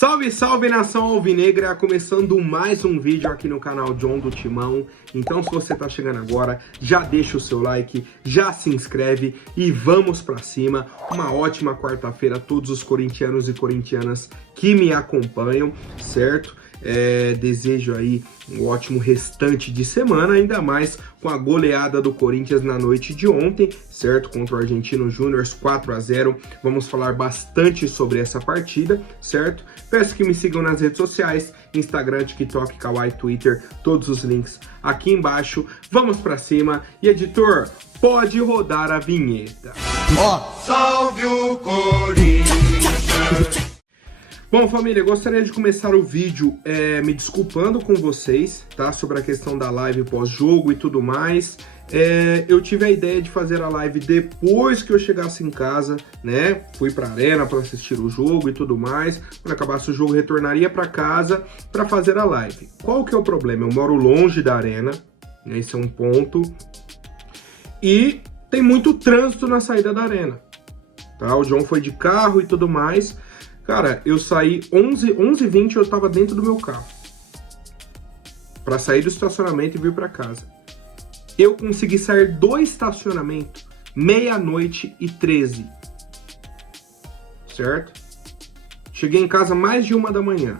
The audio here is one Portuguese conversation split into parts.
Salve, salve, nação alvinegra! Começando mais um vídeo aqui no canal John do Timão. Então, se você tá chegando agora, já deixa o seu like, já se inscreve e vamos pra cima. Uma ótima quarta-feira a todos os corintianos e corintianas que me acompanham, certo? Desejo aí um ótimo restante de semana, ainda mais com a goleada do Corinthians na noite de ontem, certo? Contra o Argentinos Júnior, 4-0. Vamos falar bastante sobre essa partida, certo? Peço que me sigam nas redes sociais, Instagram, TikTok, Kawaii, Twitter, todos os links aqui embaixo. Vamos pra cima. E editor, pode rodar a vinheta. Salve o Corinthians! Bom, família, gostaria de começar o vídeo me desculpando com vocês, tá? Sobre a questão da live pós-jogo e tudo mais. Eu tive a ideia de fazer a live depois que eu chegasse em casa, né? Fui pra arena para assistir o jogo e tudo mais. Quando acabasse o jogo, retornaria para casa para fazer a live. Qual que é o problema? Eu moro longe da arena, né? Esse é um ponto. E tem muito trânsito na saída da arena, tá? O João foi de carro e tudo mais. Cara, eu saí 11h20, eu tava dentro do meu carro pra sair do estacionamento e vir pra casa. Eu consegui sair do estacionamento 00:13, certo? Cheguei em casa mais de 1 da manhã.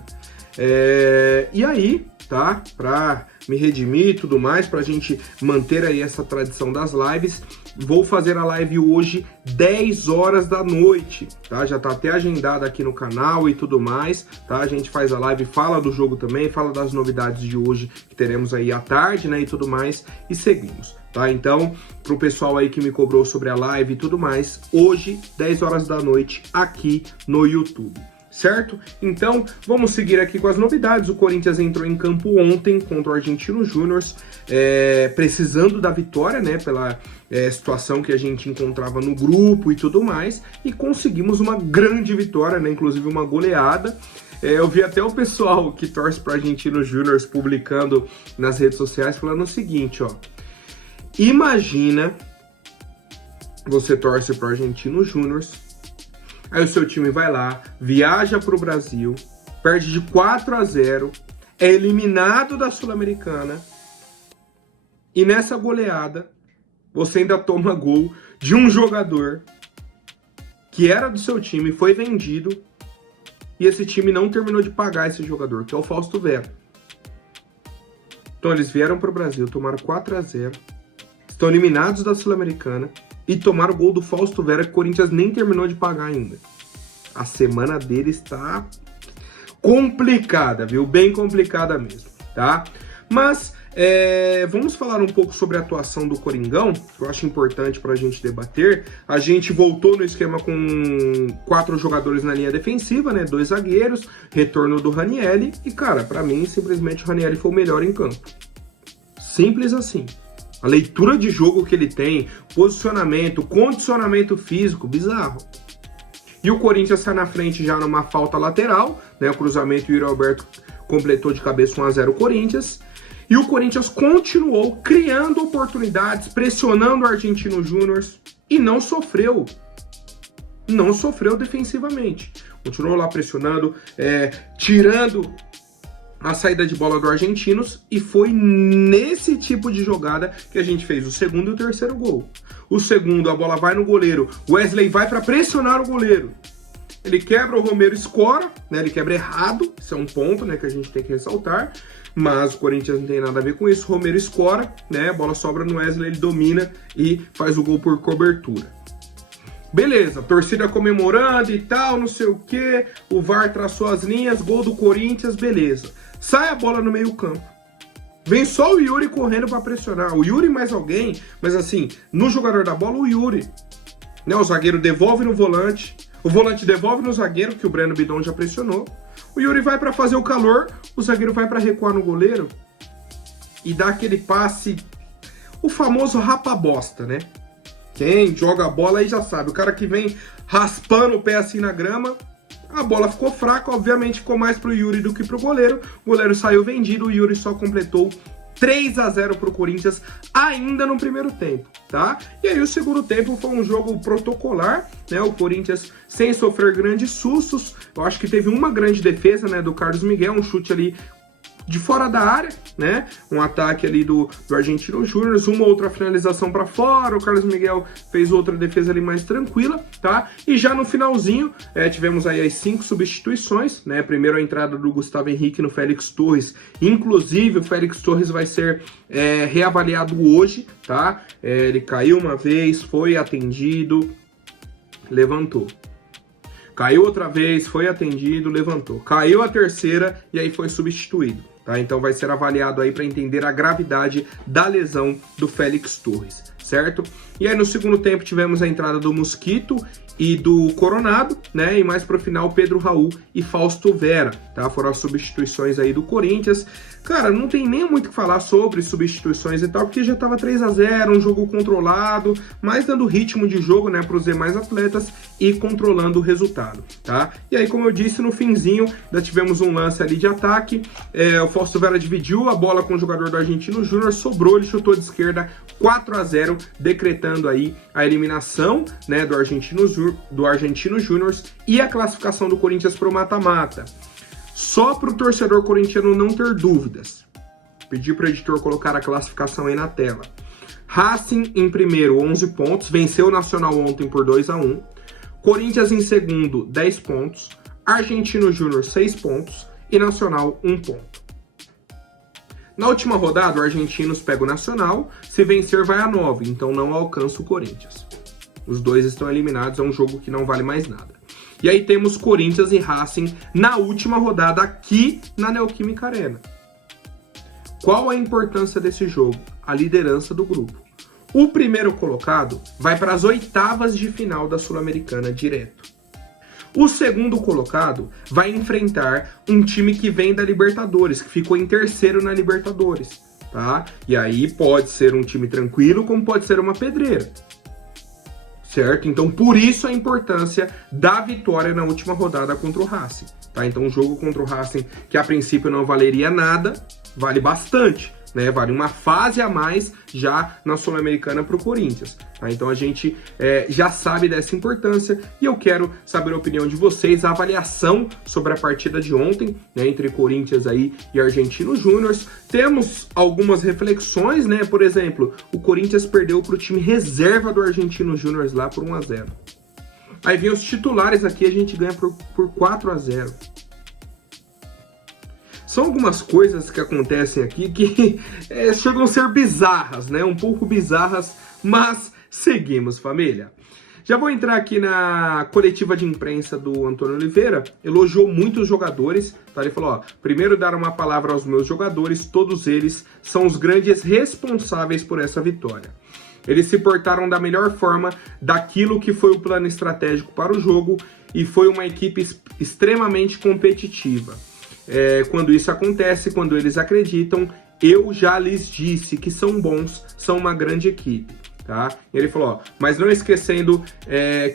E aí, tá? Pra me redimir e tudo mais, pra gente manter aí essa tradição das lives, vou fazer a live hoje 10 horas da noite, tá? Já tá até agendada aqui no canal e tudo mais, tá? A gente faz a live, fala do jogo também, fala das novidades de hoje que teremos aí à tarde, né, e tudo mais, e seguimos, tá? Então, pro pessoal aí que me cobrou sobre a live e tudo mais, hoje, 10 horas da noite, aqui no YouTube. Certo? Então, vamos seguir aqui com as novidades. O Corinthians entrou em campo ontem contra o Argentinos Júnior, precisando da vitória, né? Pela situação que a gente encontrava no grupo e tudo mais. E conseguimos uma grande vitória, né? Inclusive uma goleada. Eu vi até o pessoal que torce para o Argentinos Júnior publicando nas redes sociais falando o seguinte, ó. Imagina você torce para o Argentinos Júnior. Aí o seu time vai lá, viaja para o Brasil, perde de 4-0, é eliminado da Sul-Americana e nessa goleada você ainda toma gol de um jogador que era do seu time, foi vendido e esse time não terminou de pagar esse jogador, que é o Fausto Vera. Então eles vieram para o Brasil, tomaram 4-0, estão eliminados da Sul-Americana e tomaram o gol do Fausto Vera, que o Corinthians nem terminou de pagar ainda. A semana dele está complicada, viu? Bem complicada mesmo, tá? Mas vamos falar um pouco sobre a atuação do Coringão, que eu acho importante para a gente debater. A gente voltou no esquema com 4 jogadores na linha defensiva, né? 2 zagueiros, retorno do Ranieri. E, cara, para mim, simplesmente o Ranieri foi o melhor em campo. Simples assim. A leitura de jogo que ele tem, posicionamento, condicionamento físico, bizarro. E o Corinthians sai na frente já numa falta lateral, né? O cruzamento, o Yuri Alberto completou de cabeça 1-0 o Corinthians. E o Corinthians continuou criando oportunidades, pressionando o Argentinos Júnior e não sofreu. Não sofreu defensivamente. Continuou lá pressionando, tirando a saída de bola do Argentinos, e foi nesse tipo de jogada que a gente fez o segundo e o terceiro gol. O segundo, a bola vai no goleiro, o Wesley vai para pressionar o goleiro. Ele quebra, o Romero escora, né? Ele quebra errado, isso é um ponto, né, que a gente tem que ressaltar, mas o Corinthians não tem nada a ver com isso. O Romero escora, né? A bola sobra no Wesley, ele domina e faz o gol por cobertura. Beleza, torcida comemorando e tal, não sei o que, o VAR traçou as linhas, gol do Corinthians, beleza. Sai a bola no meio campo. Vem só o Yuri correndo para pressionar. O Yuri mais alguém, mas assim, no jogador da bola, o Yuri. Né, o zagueiro devolve no volante, o volante devolve no zagueiro, que o Breno Bidon já pressionou. O Yuri vai para fazer o calor, o zagueiro vai para recuar no goleiro e dá aquele passe, o famoso rapa-bosta, né? Quem joga a bola aí já sabe, o cara que vem raspando o pé assim na grama, a bola ficou fraca, obviamente ficou mais pro Yuri do que pro goleiro. O goleiro saiu vendido, o Yuri só completou 3-0 pro Corinthians ainda no primeiro tempo, tá? E aí o segundo tempo foi um jogo protocolar, né? O Corinthians sem sofrer grandes sustos. Eu acho que teve uma grande defesa, né, do Carlos Miguel, um chute ali de fora da área, né? Um ataque ali do Argentino Júnior, uma outra finalização para fora, o Carlos Miguel fez outra defesa ali mais tranquila, tá? E já no finalzinho, tivemos aí as 5 substituições, né? Primeiro a entrada do Gustavo Henrique no Félix Torres, inclusive o Félix Torres vai ser reavaliado hoje, tá? Ele caiu uma vez, foi atendido, levantou. Caiu outra vez, foi atendido, levantou. Caiu a terceira e aí foi substituído, tá? Então vai ser avaliado aí para entender a gravidade da lesão do Félix Torres, certo? E aí no segundo tempo tivemos a entrada do Mosquito e do Coronado, né? E mais pro final, Pedro Raul e Fausto Vera, tá? Foram as substituições aí do Corinthians. Cara, não tem nem muito o que falar sobre substituições e tal, porque já tava 3-0, um jogo controlado, mas dando ritmo de jogo, né, pros demais atletas e controlando o resultado, tá? E aí, como eu disse, no finzinho, ainda tivemos um lance ali de ataque, o Fausto Vera dividiu a bola com o jogador do Argentino Júnior, sobrou, ele chutou de esquerda, 4-0, decretando aí a eliminação, né, do Argentino Júnior e a classificação do Corinthians pro mata-mata. Só para o torcedor corintiano não ter dúvidas, pedi para o editor colocar a classificação aí na tela. Racing em primeiro, 11 pontos, venceu o Nacional ontem por 2-1. Corinthians em segundo, 10 pontos. Argentino Júnior, 6 pontos. E Nacional, 1 ponto. Na última rodada, o Argentinos pega o Nacional. Se vencer, vai a 9, então não alcança o Corinthians. Os dois estão eliminados, é um jogo que não vale mais nada. E aí temos Corinthians e Racing na última rodada aqui na Neoquímica Arena. Qual a importância desse jogo? A liderança do grupo. O primeiro colocado vai para as oitavas de final da Sul-Americana direto. O segundo colocado vai enfrentar um time que vem da Libertadores, que ficou em terceiro na Libertadores, tá? E aí pode ser um time tranquilo, como pode ser uma pedreira. Certo? Então, por isso a importância da vitória na última rodada contra o Racing, tá? Então, o jogo contra o Racing, que a princípio não valeria nada, vale bastante, né? Vale uma fase a mais já na Sul-Americana para o Corinthians, tá? Então, a gente já sabe dessa importância e eu quero saber a opinião de vocês, a avaliação sobre a partida de ontem, né? Entre Corinthians aí e Argentino Júnior. Temos algumas reflexões, né? Por exemplo, o Corinthians perdeu para o time reserva do Argentino Júnior lá por 1-0. Aí vem os titulares aqui, a gente ganha por 4-0. São algumas coisas que acontecem aqui que chegam a ser bizarras, né? Um pouco bizarras, mas seguimos, família. Já vou entrar aqui na coletiva de imprensa do Antônio Oliveira, elogiou muito os jogadores, tá? Ele falou, ó, primeiro dar uma palavra aos meus jogadores, todos eles são os grandes responsáveis por essa vitória. Eles se portaram da melhor forma daquilo que foi o plano estratégico para o jogo e foi uma equipe extremamente competitiva. Quando isso acontece, quando eles acreditam, eu já lhes disse que são bons, são uma grande equipe. Tá? Ele falou, ó, mas não esquecendo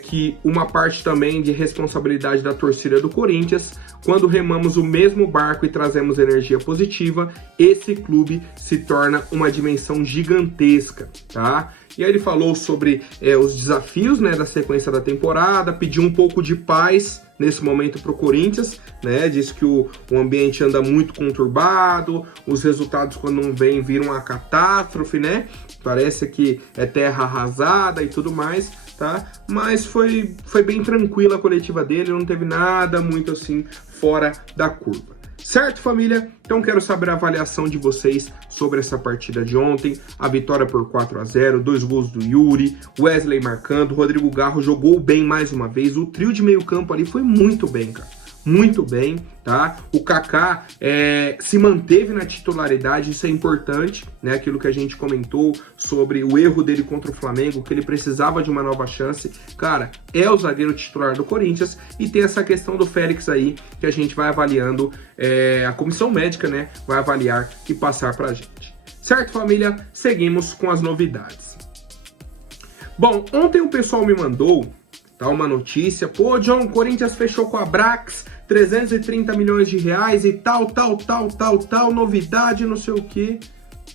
que uma parte também de responsabilidade da torcida do Corinthians, quando remamos o mesmo barco e trazemos energia positiva, esse clube se torna uma dimensão gigantesca, tá? E aí ele falou sobre os desafios, né, da sequência da temporada, pediu um pouco de paz nesse momento para o Corinthians, né? Disse que o ambiente anda muito conturbado, os resultados quando não vêm viram uma catástrofe, né? Parece que é terra arrasada e tudo mais, tá? Mas foi bem tranquila a coletiva dele, não teve nada muito assim fora da curva. Certo, família? Então quero saber a avaliação de vocês sobre essa partida de ontem. A vitória por 4-0, 2 gols do Yuri, Wesley marcando, Rodrigo Garro jogou bem mais uma vez. O trio de meio campo ali foi muito bem, cara. Muito bem, tá? O Kaká se manteve na titularidade, isso é importante, né? Aquilo que a gente comentou sobre o erro dele contra o Flamengo, que ele precisava de uma nova chance. Cara, é o zagueiro titular do Corinthians e tem essa questão do Félix aí, que a gente vai avaliando, a comissão médica, né? Vai avaliar e passar pra gente. Certo, família? Seguimos com as novidades. Bom, ontem o pessoal me mandou uma notícia, pô, John, Corinthians fechou com a Brax, 330 milhões de reais e tal, novidade, não sei o que.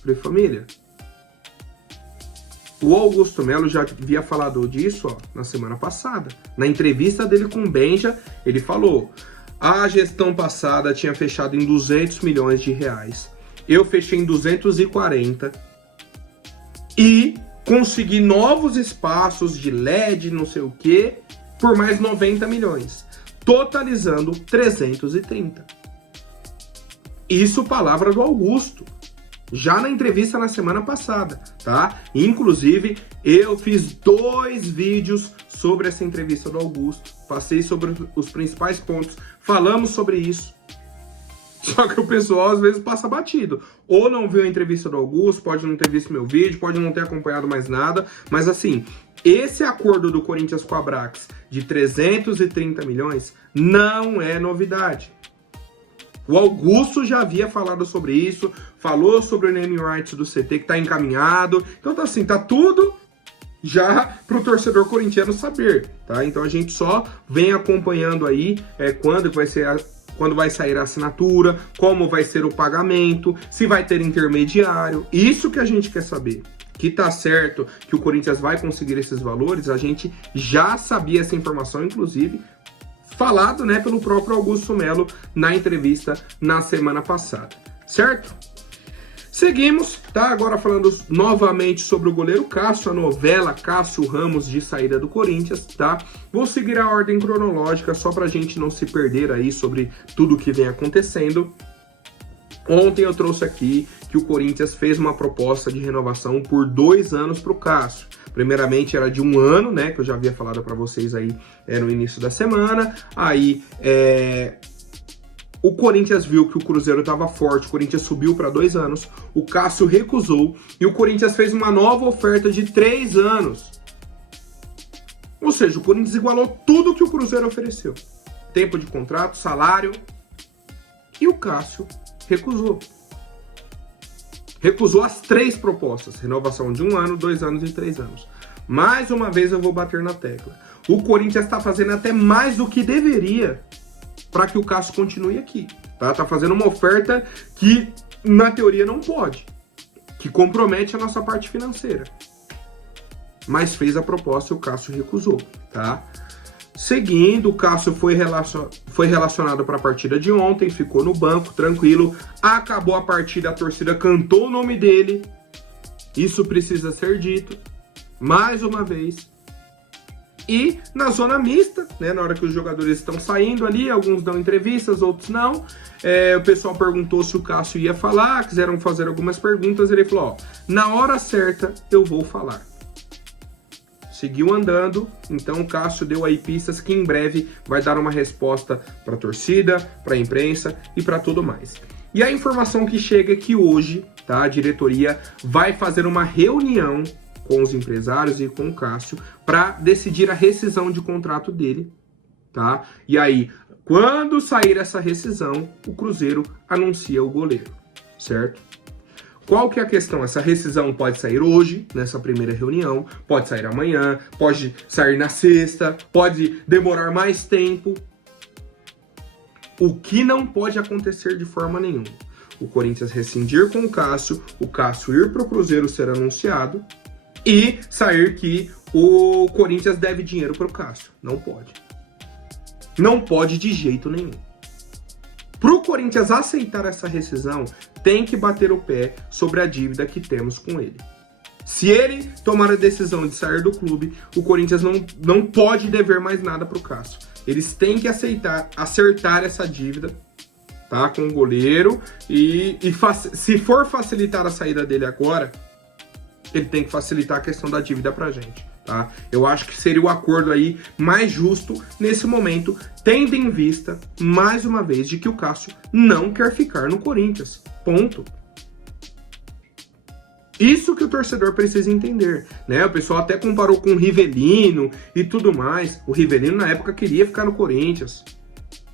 Falei, família, o Augusto Melo já havia falado disso, ó, na semana passada. Na entrevista dele com o Benja, ele falou: a gestão passada tinha fechado em 200 milhões de reais. Eu fechei em 240 e consegui novos espaços de LED, não sei o que, por mais 90 milhões, totalizando 330. Isso palavra do Augusto, já na entrevista na semana passada, tá? Inclusive, eu fiz 2 vídeos sobre essa entrevista do Augusto, passei sobre os principais pontos, falamos sobre isso. Só que o pessoal às vezes passa batido. Ou não viu a entrevista do Augusto, pode não ter visto meu vídeo, pode não ter acompanhado mais nada. Mas assim, esse acordo do Corinthians com a Abrax de 330 milhões não é novidade. O Augusto já havia falado sobre isso, falou sobre o naming rights do CT que está encaminhado. Então tá assim, tá tudo já pro torcedor corintiano saber, tá? Então a gente só vem acompanhando aí quando vai sair a assinatura, como vai ser o pagamento, se vai ter intermediário. Isso que a gente quer saber. Que tá certo que o Corinthians vai conseguir esses valores, a gente já sabia essa informação, inclusive falado, né, pelo próprio Augusto Melo na entrevista na semana passada, certo? Seguimos, tá? Agora falando novamente sobre o goleiro Cássio, a novela Cássio Ramos de saída do Corinthians, tá? Vou seguir a ordem cronológica só pra gente não se perder aí sobre tudo que vem acontecendo. Ontem eu trouxe aqui que o Corinthians fez uma proposta de renovação por 2 anos pro Cássio. Primeiramente era de 1 ano, né, que eu já havia falado para vocês aí no início da semana. Aí o Corinthians viu que o Cruzeiro estava forte, o Corinthians subiu para 2 anos, o Cássio recusou e o Corinthians fez uma nova oferta de 3 anos. Ou seja, o Corinthians igualou tudo que o Cruzeiro ofereceu. Tempo de contrato, salário, e o Cássio recusou. Recusou as 3 propostas, renovação de 1 ano, 2 anos e 3 anos. Mais uma vez eu vou bater na tecla. O Corinthians está fazendo até mais do que deveria para que o Cássio continue aqui. Tá fazendo uma oferta que, na teoria, não pode, que compromete a nossa parte financeira. Mas fez a proposta e o Cássio recusou, tá? Seguindo, o Cássio foi relacionado para a partida de ontem, ficou no banco, tranquilo. Acabou a partida, a torcida cantou o nome dele. Isso precisa ser dito, mais uma vez. E na zona mista, né, na hora que os jogadores estão saindo ali, alguns dão entrevistas, outros não. O pessoal perguntou se o Cássio ia falar, quiseram fazer algumas perguntas. Ele falou, ó, na hora certa eu vou falar. Seguiu andando, então o Cássio deu aí pistas que em breve vai dar uma resposta para a torcida, para a imprensa e para tudo mais. E a informação que chega é que hoje, tá, a diretoria vai fazer uma reunião com os empresários e com o Cássio para decidir a rescisão de contrato dele, tá? E aí, quando sair essa rescisão, o Cruzeiro anuncia o goleiro, certo? Qual que é a questão? Essa rescisão pode sair hoje, nessa primeira reunião, pode sair amanhã, pode sair na sexta, pode demorar mais tempo. O que não pode acontecer de forma nenhuma? O Corinthians rescindir com o Cássio ir para o Cruzeiro ser anunciado e sair que o Corinthians deve dinheiro para o Cássio. Não pode. Não pode de jeito nenhum. Para o Corinthians aceitar essa rescisão, tem que bater o pé sobre a dívida que temos com ele. Se ele tomar a decisão de sair do clube, o Corinthians não pode dever mais nada para o Cássio. Eles têm que acertar essa dívida, tá, com o goleiro e se for facilitar a saída dele agora, ele tem que facilitar a questão da dívida pra gente, tá? Eu acho que seria o acordo aí mais justo nesse momento, tendo em vista, mais uma vez, de que o Cássio não quer ficar no Corinthians. Ponto. Isso que o torcedor precisa entender, né? O pessoal até comparou com o Rivelino e tudo mais. O Rivelino, na época, queria ficar no Corinthians.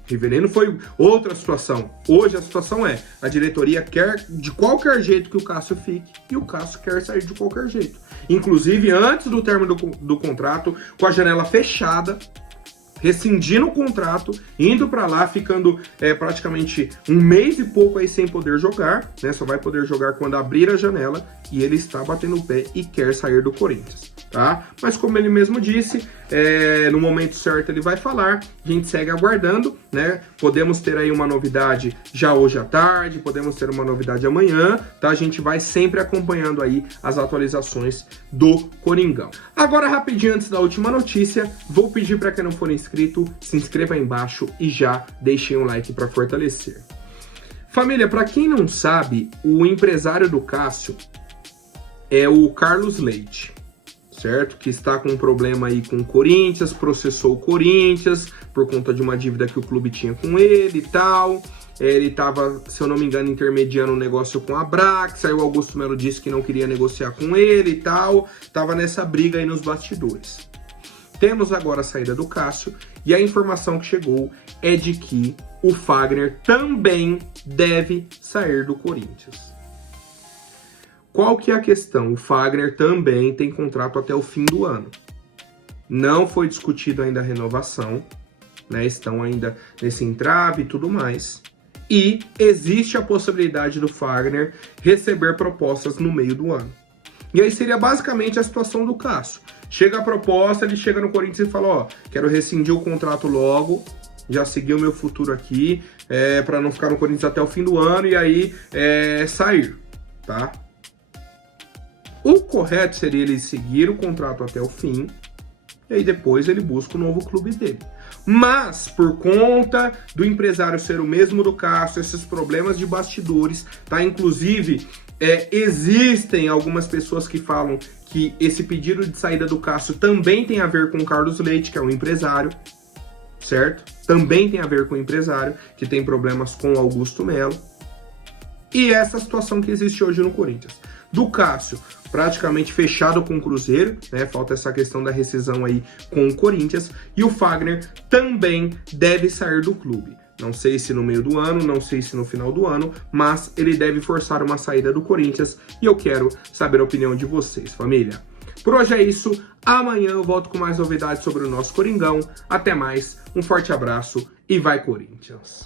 Rivelino foi outra situação. Hoje a situação é, a diretoria quer de qualquer jeito que o Cássio fique e o Cássio quer sair de qualquer jeito. Inclusive, antes do término do contrato, com a janela fechada, rescindindo o contrato, indo para lá, ficando praticamente um mês e pouco aí sem poder jogar, né? Só vai poder jogar quando abrir a janela, e ele está batendo o pé e quer sair do Corinthians, tá? Mas como ele mesmo disse, no momento certo ele vai falar, a gente segue aguardando, né? Podemos ter aí uma novidade já hoje à tarde, podemos ter uma novidade amanhã, tá? A gente vai sempre acompanhando aí as atualizações do Coringão. Agora, rapidinho, antes da última notícia, vou pedir para quem não for inscrito, se inscreva aí embaixo e já deixem um like para fortalecer. Família, para quem não sabe, o empresário do Cássio é o Carlos Leite, certo? Que está com um problema aí com o Corinthians, processou o Corinthians por conta de uma dívida que o clube tinha com ele e tal. Ele estava, se eu não me engano, intermediando um negócio com a Brax, aí o Augusto Melo disse que não queria negociar com ele e tal. Tava nessa briga aí nos bastidores. Temos agora a saída do Cássio e a informação que chegou é de que o Fagner também deve sair do Corinthians. Qual que é a questão? O Fagner também tem contrato até o fim do ano. Não foi discutido ainda a renovação, né? Estão ainda nesse entrave e tudo mais. E existe a possibilidade do Fagner receber propostas no meio do ano. E aí seria basicamente a situação do Cássio. Chega a proposta, ele chega no Corinthians e fala, ó, quero rescindir o contrato logo, já segui o meu futuro aqui, para não ficar no Corinthians até o fim do ano e aí sair, tá? O correto seria ele seguir o contrato até o fim, e aí depois ele busca o novo clube dele. Mas, por conta do empresário ser o mesmo do Cássio, esses problemas de bastidores, tá? Inclusive, existem algumas pessoas que falam que esse pedido de saída do Cássio também tem a ver com o Carlos Leite, que é um empresário, certo? Também tem a ver com o empresário, que tem problemas com o Augusto Melo. E essa situação que existe hoje no Corinthians. Do Cássio, praticamente fechado com o Cruzeiro, né? Falta essa questão da rescisão aí com o Corinthians. E o Fagner também deve sair do clube. Não sei se no meio do ano, não sei se no final do ano, mas ele deve forçar uma saída do Corinthians. E eu quero saber a opinião de vocês, família. Por hoje é isso. Amanhã eu volto com mais novidades sobre o nosso Coringão. Até mais, um forte abraço e vai Corinthians!